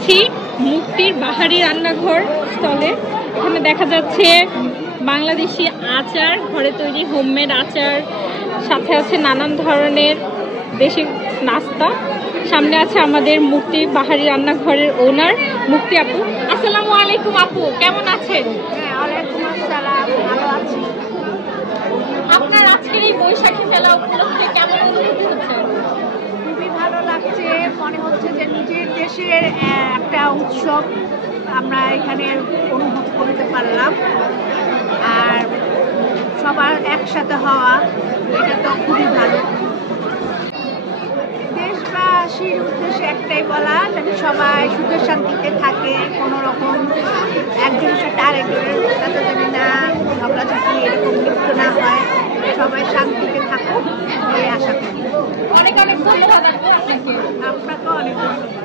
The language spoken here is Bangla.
আছি মুক্তির বাহারি রান্নাঘর স্টলে। এখানে দেখা যাচ্ছে বাংলাদেশি আচার, ঘরে তৈরি হোমমেড আচার, সাথে আছে নানান ধরনের দেশি নাস্তা। সামনে আছে আমাদের মুক্তি বাহারি রান্নাঘরের ওনার মুক্তি আপু। আসসালামু আলাইকুম আপু, কেমন আছেন? ওয়ালাইকুম আসসালাম, ভালো আছি। আপনার আজকের এই বৈশাখী মেলা উপলক্ষে কেমন অনুভূতি হচ্ছে? খুবই ভালো লাগছে, মনে হচ্ছে যে নিজের দেশের একটা উৎসব আমরা এখানে অনুভব করতে পারলাম। আর সবার একসাথে হওয়া, এটা তো খুবই ভালো। দেশবাসীর উদ্দেশ্যে একটাই বলা, যাতে সবাই সুখে শান্তিতে থাকে, কোনো রকম একজনের সাথে আরেকজনের সাথে যদি না ঝগড়াঝাটি এরকম লিপ্ত না হয়, সবাই শান্তিতে থাকুক এই আশা করি। অনেক অনেক ধন্যবাদ আপু আপনাকে। আপনাকেও অনেক ধন্যবাদ।